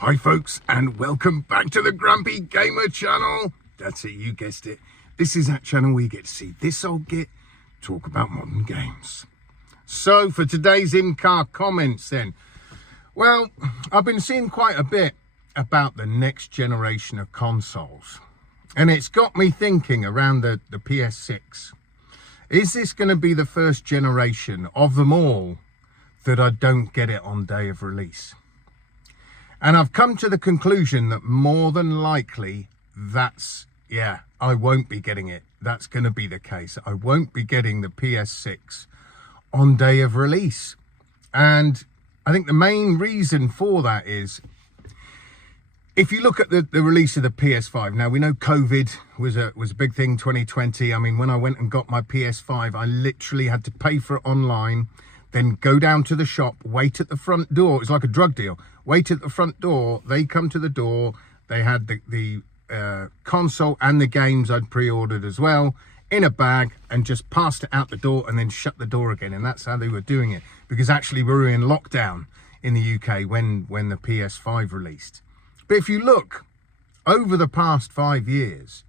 Hi folks, and welcome back to the Grumpy Gamer channel. That's it, you guessed it. This is that channel where you get to see this old git talk about modern games. So for today's in-car comments then, well, I've been seeing quite a bit about the next generation of consoles. And it's got me thinking around the PS6. Is this going to be the first generation of them all that I don't get it on day of release? And I've come to the conclusion that more than likely I won't be getting it. That's going to be the case. I won't be getting the PS6 on day of release. And I think the main reason for that is, if you look at the release of the PS5, now we know COVID was a big thing 2020. I mean, when I went and got my PS5, I literally had to pay for it online, then go down to the shop, wait at the front door. It was like a drug deal. Wait at the front door. They come to the door. They had the console and the games I'd pre-ordered as well in a bag and just passed it out the door and then shut the door again. And that's how they were doing it, because actually we were in lockdown in the UK when the PS5 released. But if you look over the past 5 years,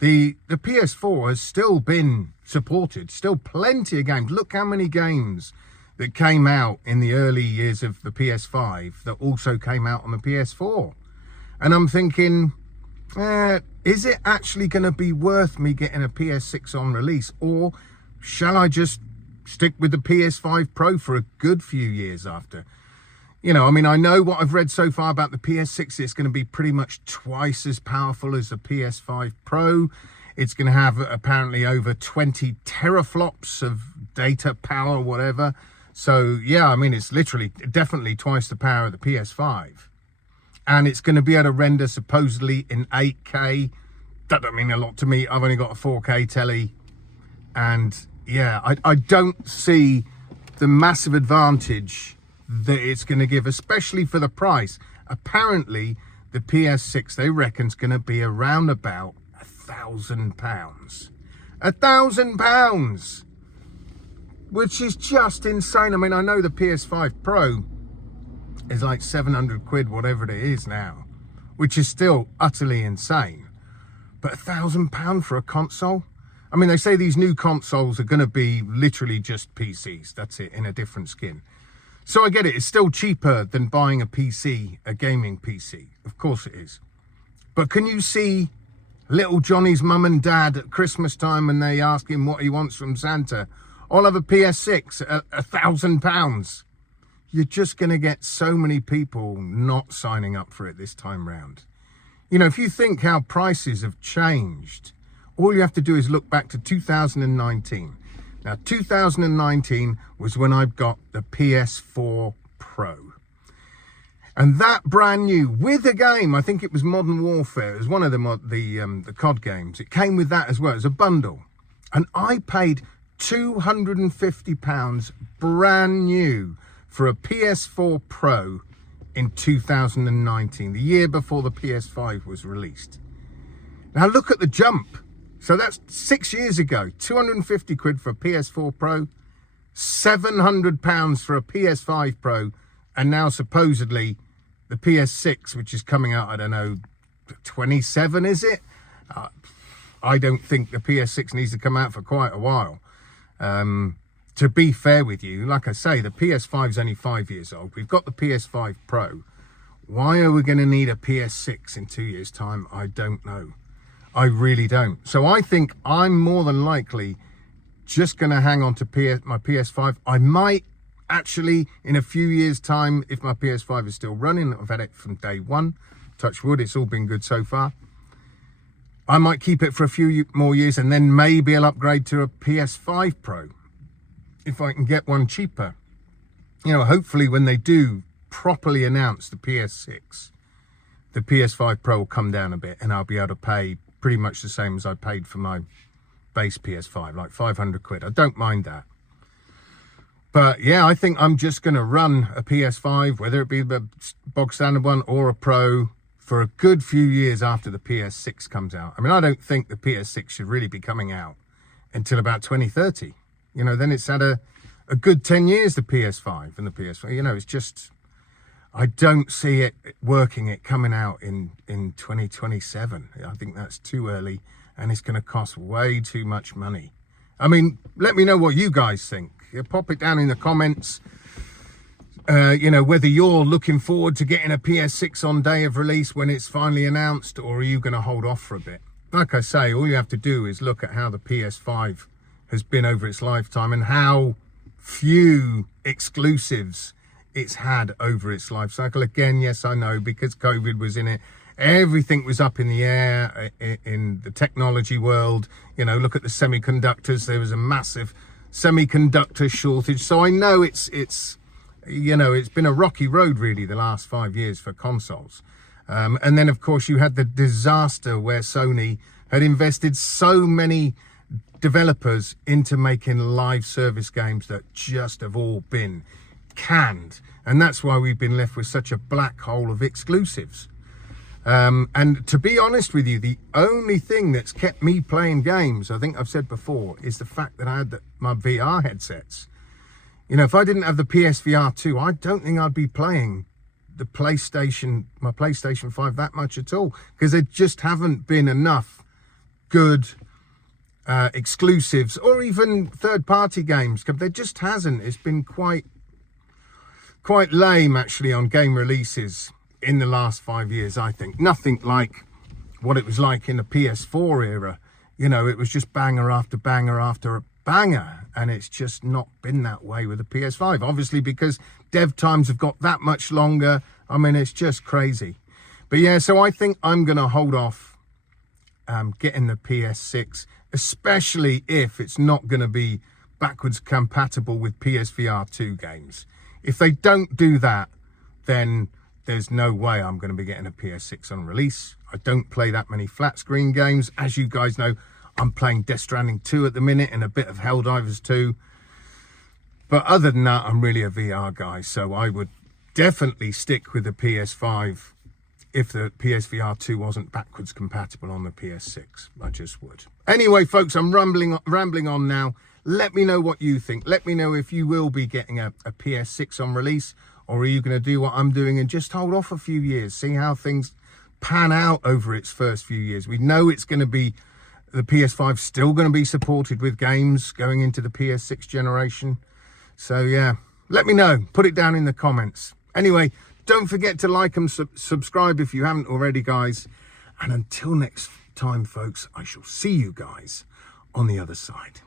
the PS4 has still been supported, still plenty of games. Look how many games that came out in the early years of the PS5 that also came out on the PS4. And I'm thinking, is it actually going to be worth me getting a PS6 on release? Or shall I just stick with the PS5 Pro for a good few years after? You know, I mean, I know what I've read so far about the PS6. It's going to be pretty much twice as powerful as the PS5 Pro. It's going to have apparently over 20 teraflops of data power, whatever. So, yeah, I mean, it's definitely twice the power of the PS5. And it's going to be able to render supposedly in 8K. That don't mean a lot to me. I've only got a 4K telly. And, yeah, I don't see the massive advantage that it's going to give, especially for the price. Apparently, the PS6, they reckon, is going to be around about £1,000. £1,000! Which is just insane. I mean, I know the PS5 Pro is like 700 quid, whatever it is now, which is still utterly insane. But £1,000 for a console? I mean, they say these new consoles are going to be literally just PCs. That's it, in a different skin. So I get it. It's still cheaper than buying a PC, a gaming PC. Of course it is. But can you see little Johnny's mum and dad at Christmas time when they ask him what he wants from Santa? I'll have a PS6 at £1,000. You're just going to get so many people not signing up for it this time round. You know, if you think how prices have changed, all you have to do is look back to 2019. Now, 2019 was when I got the PS4 Pro. And that brand new, with a game, I think it was Modern Warfare, it was one of the COD games. It came with that as well as a bundle. And I paid £250 brand new for a PS4 Pro in 2019, the year before the PS5 was released. Now look at the jump. So that's 6 years ago, 250 quid for a PS4 Pro, £700 for a PS5 Pro, and now supposedly the PS6, which is coming out, I don't know, 27, is it? I don't think the PS6 needs to come out for quite a while. To be fair with you, like I say, the PS5 is only 5 years old. We've got the PS5 Pro. Why are we going to need a PS6 in 2 years' time? I don't know. I really don't. So I think I'm more than likely just going to hang on to my PS5. I might actually, in a few years' time, if my PS5 is still running, I've had it from day one. Touch wood, it's all been good so far. I might keep it for a few more years and then maybe I'll upgrade to a PS5 Pro if I can get one cheaper. You know, hopefully when they do properly announce the PS6, the PS5 Pro will come down a bit and I'll be able to pay pretty much the same as I paid for my base PS5, like 500 quid. I don't mind that. But yeah, I think I'm just going to run a PS5, whether it be the bog standard one or a Pro, for a good few years after the PS6 comes out. I mean, I don't think the PS6 should really be coming out until about 2030. You know, then it's had a good 10 years, the PS5 and the PS4. You know, it's just, I don't see it coming out in 2027. I think that's too early, and it's going to cost way too much money. I mean, let me know what you guys think. Pop it down in the comments. You know, whether you're looking forward to getting a PS6 on day of release when it's finally announced, or are you going to hold off for a bit? Like I say, all you have to do is look at how the PS5 has been over its lifetime and how few exclusives it's had over its life cycle. Again, yes, I know, because COVID was in it, everything was up in the air in the technology world. You know, look at the semiconductors. There was a massive semiconductor shortage. So I know it's you know, it's been a rocky road really the last 5 years for consoles. And then of course you had the disaster where Sony had invested so many developers into making live service games that just have all been canned, and that's why we've been left with such a black hole of exclusives. And to be honest with you, the only thing that's kept me playing games, I think I've said before, is the fact that I had my VR headsets. You know, if I didn't have the PSVR 2, I don't think I'd be playing my PlayStation 5 that much at all, because there just haven't been enough good exclusives or even third-party games. There just hasn't. It's been quite lame actually on game releases in the last 5 years. I think nothing like what it was like in the PS4 era. You know, it was just banger after banger after banger, and it's just not been that way with the PS5, obviously, because dev times have got that much longer. I mean, it's just crazy. But yeah, so I think I'm gonna hold off getting the PS6, especially if it's not going to be backwards compatible with PSVR 2 games. If they don't do that, then there's no way I'm going to be getting a PS6 on release. I don't play that many flat screen games. As you guys know, I'm playing Death Stranding 2 at the minute and a bit of Helldivers 2. But other than that, I'm really a VR guy. So I would definitely stick with the PS5 if the PSVR 2 wasn't backwards compatible on the PS6. I just would. Anyway, folks, I'm rambling on now. Let me know what you think. Let me know if you will be getting a PS6 on release, or are you going to do what I'm doing and just hold off a few years, see how things pan out over its first few years. We know it's going to be, the PS5 still going to be supported with games going into the PS6 generation. So yeah, let me know. Put it down in the comments. Anyway, don't forget to like and subscribe if you haven't already, guys. And until next time, folks, I shall see you guys on the other side.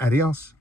Adios.